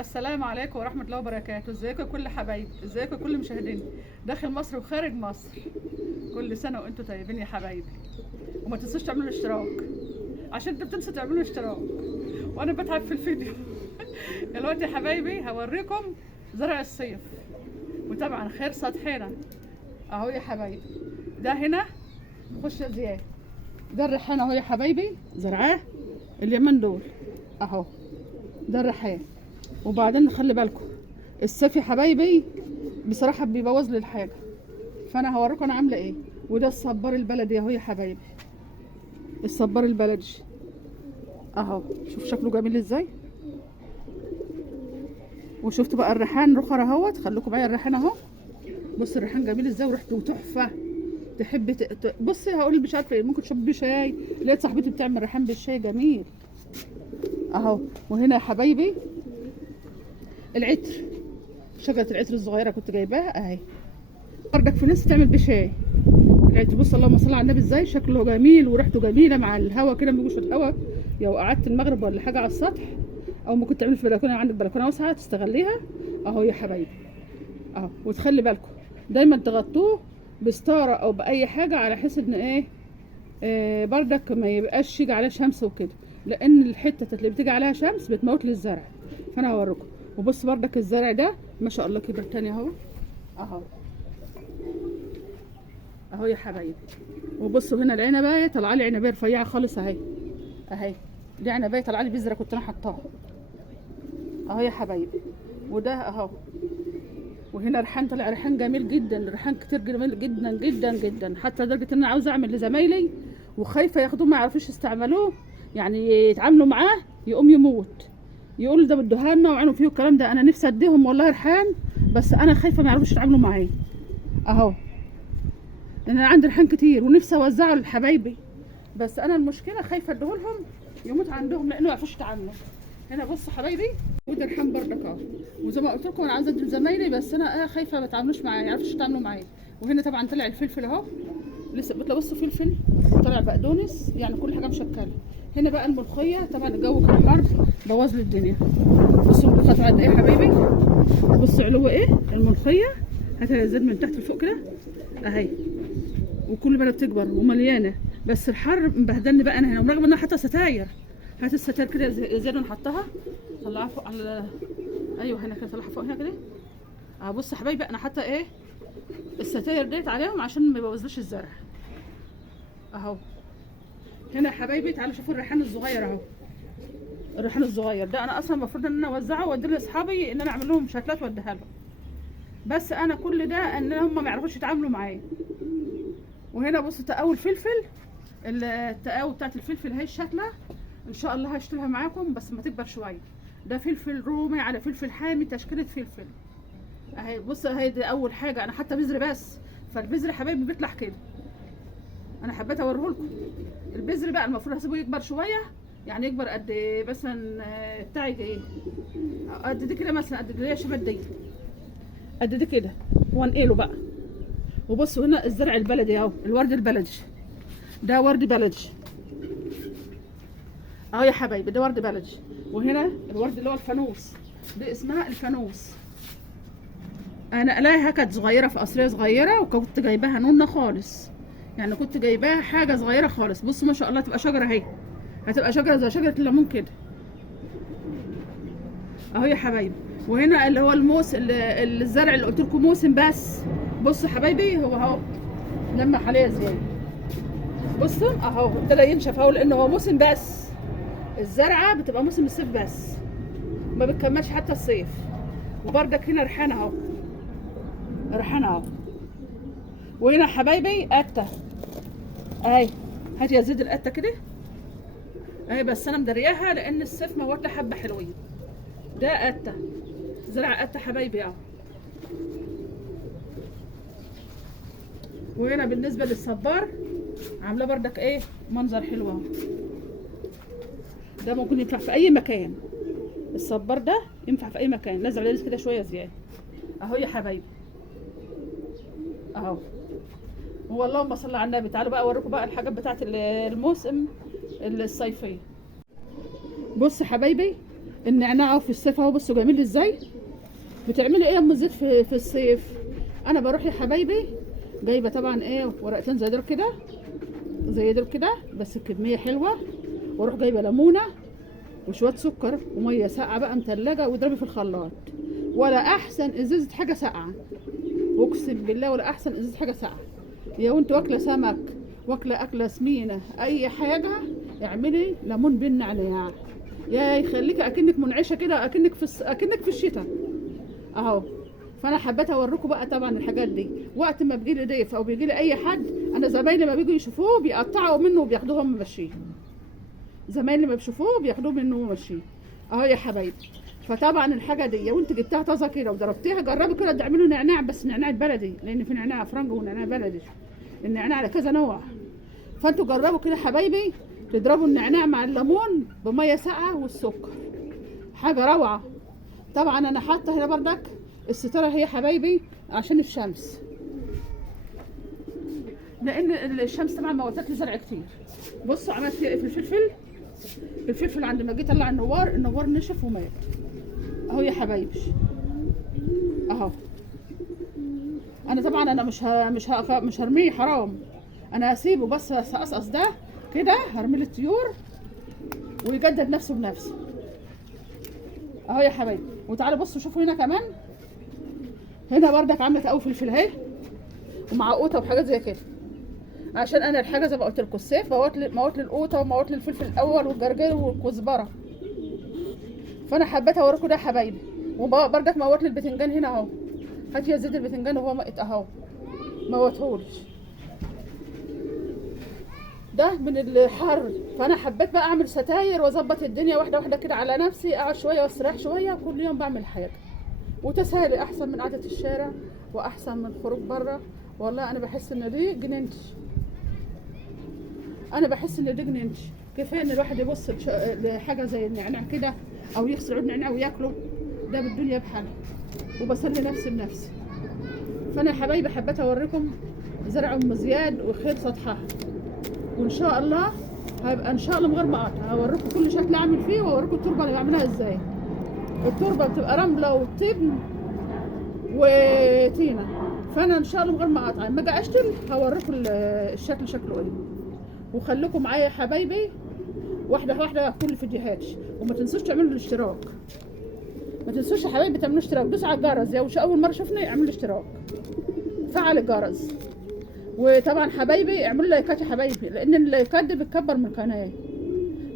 السلام عليكم ورحمة الله وبركاته. ازيكم كل حبايبي، ازيكم كل مشاهديني داخل مصر وخارج مصر. كل سنة وانتم طيبين يا حبايبي، وما تنسوش تعملوا الاشتراك عشان انتوا بتنسوا تعملوا اشتراك وانا بتعب في الفيديو. دلوقتي يا حبايبي هوريكم زرع الصيف، وطبعا خير سطحنا اهو يا حبايبي. ده هنا خش يا زياد، ده الريحان اهو يا حبايبي، زرعاه اليمن دول اهو، ده الريحان. وبعدين نخلي بالكم الصيف يا حبايبي بصراحه بيبوظ لي الحاجه، فانا هوريكم انا عامله ايه. وده الصبار البلدي اهو يا حبايبي، الصبار البلدي اهو، شوف شكله جميل ازاي. وشفتوا بقى الريحان رخر اهوت، خليكم معايا الريحان اهو، بص الريحان جميل ازاي وريحته تحفه. تحبي بصي هقول مش عارفه ايه، ممكن تشربي بيه شاي. لقيت صاحبتي بتعمل ريحان بالشاي جميل اهو. وهنا يا حبايبي العطر، شجره العطر الصغيره كنت جايباها اهي، برضك في ناس تعمل بشاي العطر. بص اللهم صل على النبي ازاي شكله جميل وريحته جميله مع الهوا كده، ما شويه هوا. لو قعدت المغرب ولا حاجه على السطح، او ممكن تعملي في البلكونه، عندك بلكونه واسعه تستغليها اهو يا حبايبي اهو. وتخلي بالكم دايما تغطوه بستاره او باي حاجه، على حيث ان ايه بردك ما يبقاش يجي عليه شمس وكده، لان الحته اللي بتيجي عليها شمس بتموت لي الزرع. فانا هوريكم. وبص بردك الزرع ده ما شاء الله كبر تاني اهو اهو اهو يا حبايبي. وبصوا هنا العنبايه طالعه لي عنبايه رفيعه خالص اهي اهي، دي عنبايه طالعه لي بذره كنت انا حطاها اهو يا حبايبي. وده اهو. وهنا ريحان طلع ريحان جميل جدا، ريحان كتير جميل جدا جدا جدا، حتى لدرجه ان انا عاوزه اعمل لزمايلي وخايفه ياخدوه ما يعرفوش يستعملوه، يعني يتعاملوا معاه يقوم يموت، يقولوا ده بالدهانه وعينه فيه والكلام ده. انا نفسي اديهم والله ريحان، بس انا خايفه ما يعرفوش يتعاملوا معاه اهو، لان انا عندي ريحان كتير ونفسي اوزعه لحبايبي، بس انا المشكله خايفه اديهولهم يموت عندهم لانه ما يعرفوش يتعاملوا. هنا بصوا حبايبي، وده ريحان بردك اهو. وزي ما قلت لكم انا عايزه ادي لزمايلي، بس انا خايفه ما يتعاملوش معايا، ما يعرفوش يتعاملوا معايا. وهنا طبعا طلع الفلفل اهو لسه، بصوا فلفل، طلع بقدونس، يعني كل حاجه مشكله. هنا بقى الملوخيه، طبعا الجو كان حر بوظ لي الدنيا. بصوا الملوخيه طلعت ايه يا حبايبي، بصوا علو ايه الملوخيه، هتنزل من تحت لفوق كده اهي، وكل ما بتكبر ومليانه. بس الحر مبهدلني بقى انا هنا، ورغم ان انا حاطه ستاير، هات الستاير كده زياده نحطها، طلعها فوق على ايوه هنا كده، طلعها فوق هنا كده اهو. بص يا حبايبي انا حاطه ايه الستاير ديت عليهم عشان ما يبوظليش الزرع اهو. هنا يا حبايبي تعالوا شوفوا الريحان الصغير اهو، الريحان الصغير ده انا اصلا المفروض ان انا اوزعه واديه لاصحابي، ان انا اعمل لهم شتلات واديها لهم، بس انا كل ده ان هم ما يعرفوش يتعاملوا معايا. وهنا بصوا تقاوي الفلفل، التقاوي بتاعت الفلفل اهي الشتله، ان شاء الله هشتريها معاكم بس ما تكبر شويه. ده فلفل رومي على فلفل حامي، تشكيله فلفل اهي. بص اهي دي اول حاجه انا حاطه بذر بس، فالبذر يا حبايبي بيطلع كده، انا حبيت اوريه لكم. البذر بقى المفروض هسيبه يكبر شويه، يعني يكبر قد مثلا بتاعي ايه قد دي كده، مثلا قد دي شبه دي، قد دي كده، وانقله بقى. وبصوا هنا الزرع البلدي اهو، الورد البلدي، ده ورد بلدي اهو يا حبايبي، ده ورد بلدي. وهنا الورد اللي هو الفانوس، دي اسمها الفانوس. انا الاقيها كانت صغيره في قصريه صغيره، وكنت جايباها نونه خالص، يعني كنت جايباها حاجه صغيره خالص. بصوا ما شاء الله تبقى شجره اهي، هتبقى شجره زي شجره الليمون كده اهو يا حبايبي. وهنا اللي هو الموس، الزرع اللي قلت لكم موسم بس. بصوا يا حبايبي هو اهو لمح عليه زياده، بصوا اهو ابتدى ينشف اهو، لانه هو موسم بس، الزرعه بتبقى موسم الصيف بس، ما بتكملش حتى الصيف. وبردك هنا ريحان اهو، ريحان اهو. وهنا حبايبي قته اهي، هاتي يا زيد القته كده اهي، بس انا مدرياها لان الصيف موت لي حبه حلوين. ده قته، زرع قته حبايبي اهو. وهنا بالنسبه للصبار عامله بردك ايه منظر حلو اهو، ده ممكن ينفع في اي مكان، الصبار ده ينفع في اي مكان، لازم عليه كده شويه زياده اهو يا حبايبي اهو. هو اللهم صل على النبي. تعالوا بقى اوريكم بقى الحاجات بتاعت الموسم الصيفيه. بص يا حبايبي النعناع في الصيف اهو، بصوا جميل ازاي. بتعملي ايه يا ام زيت في الصيف؟ انا بروح يا حبايبي جايبه طبعا ايه ورقتين زي دول كده، زي دول كده بس بكميه حلوه، واروح جايبه ليمونه وشويه سكر وميه ساقعه بقى متلجه، واضربي في الخلاط. ولا احسن ازازه حاجه ساقعه، اقسم بالله ولا احسن ازازه حاجه ساقعه. يا وانت واكله سمك، واكله اكله سمينه، اي حاجه اعملي ليمون بالنعناع، يا يخليكي اكنك منعشه كده، اكنك في الشتاء اهو. فانا حبيت اوريكم بقى طبعا الحاجات دي، وقت ما بيجي لي ضيف او بيجي لي اي حد، انا زمايلي ما بيجوا يشوفوه بيقطعوا منه وبياخدوه هم ماشيين، زمايلي ما بيشوفوه بياخدوه منه وماشيين اهو يا حبايبي. فطبعا الحاجه دي وانت جبتها طازه كده وضربتيها، جربي كده تعملوا نعناع، بس نعناع بلدي، لان في نعناع فرنج ونعناع بلدي، النعناع على كذا نوع. فانتوا جربوا كده حبايبي، تضربوا النعناع مع الليمون بميه ساقعه والسكر، حاجه روعه. طبعا انا حاطه هنا بردك الستاره هي حبايبي عشان الشمس، لان الشمس طبعا موتت لي زرع كتير. بصوا عملت ايه في الفلفل، الفلفل عند ما جيت اطلع النوار نشف ومات اهو يا حبايبي اهو. انا طبعا انا مش هرميه حرام، انا هسيبه بس هقصقص ده كده، هرميه للطيور ويجدد نفسه بنفسه اهو يا حبايبي. وتعالوا بصوا شوفوا هنا كمان، هنا بردك عملت قوي فلفل اهي ومعقوطه وحاجات زي كده، عشان انا الحاجه زي ما قلت لكم الصيف موت لي القوطه وموت لي الفلفل الاول والجرجير والكزبره، فانا حبيت اوريكم ده يا حبايبي. وبردك موت لي البتنجان هنا اهو، هاتي يا زيت البتنجان وهو مقت اهو، موتهولش ده من الحر. فانا حبيت بقى اعمل ستاير واظبط الدنيا واحده واحده كده على نفسي، اقعد شويه واستريح شويه، كل يوم بعمل حاجه وتسالي احسن من قعده الشارع واحسن من الخروج بره. والله انا بحس ان دي جننتي، انا بحس ان دي جننتي. كفايه ان الواحد يبص لحاجه زي النعناع كده او يغسل عود نعناع وياكله، ده بالدنيا بحالها، وبسلي نفسي بنفسي. فانا يا حبايبي حبيت اوريكم زرع ام زياد وخير سطحها، وان شاء الله هيبقى ان شاء الله من غير ما اقطع هوريكم كل شكل اعمل فيه، واوريكم التربه اللي بعملها ازاي. التربه بتبقى رمله وطين وطينه، فانا ان شاء الله من غير ما اقطع لما اجي اشتري هوريكم الشكل شكله ايه. وخليكم معايا يا حبايبي واحده واحده كل الفيديوهات، وما تنسوش تعملوا الاشتراك، ما تنسوش يا حبايبي تعملوا اشتراك، دوسوا على الجرس يا اول مره شفنا اعملوا اشتراك، فعل الجرس. وطبعا حبايبي اعملوا لايكات يا حبايبي، لان اللايكات دي بتكبر من القناه.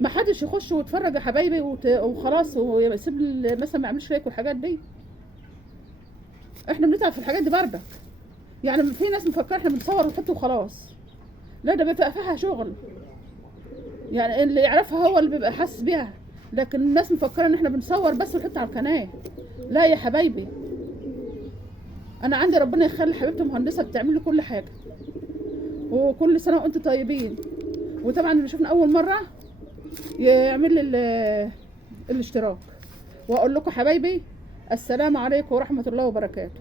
ما حدش يخش ويتفرج يا حبايبي وخلاص ويسيب مثلا ما يعملش لايك والحاجات دي. احنا بنتعب في الحاجات دي بردك، يعني في ناس مفكره احنا بنصور ونحط وخلاص، لا ده بيبقى فيها شغل، يعني اللي يعرفها هو اللي بيبقى حاسس بيها، لكن الناس مفكره ان احنا بنصور بس ونحط على القناه. لا يا حبايبي، انا عندي ربنا يخلي حبيبتي مهندسه بتعمل لي كل حاجه، وكل سنه وانتم طيبين. وطبعا اللي شفنا اول مره يعمل لي الاشتراك. واقول لكم حبايبي السلام عليكم ورحمه الله وبركاته.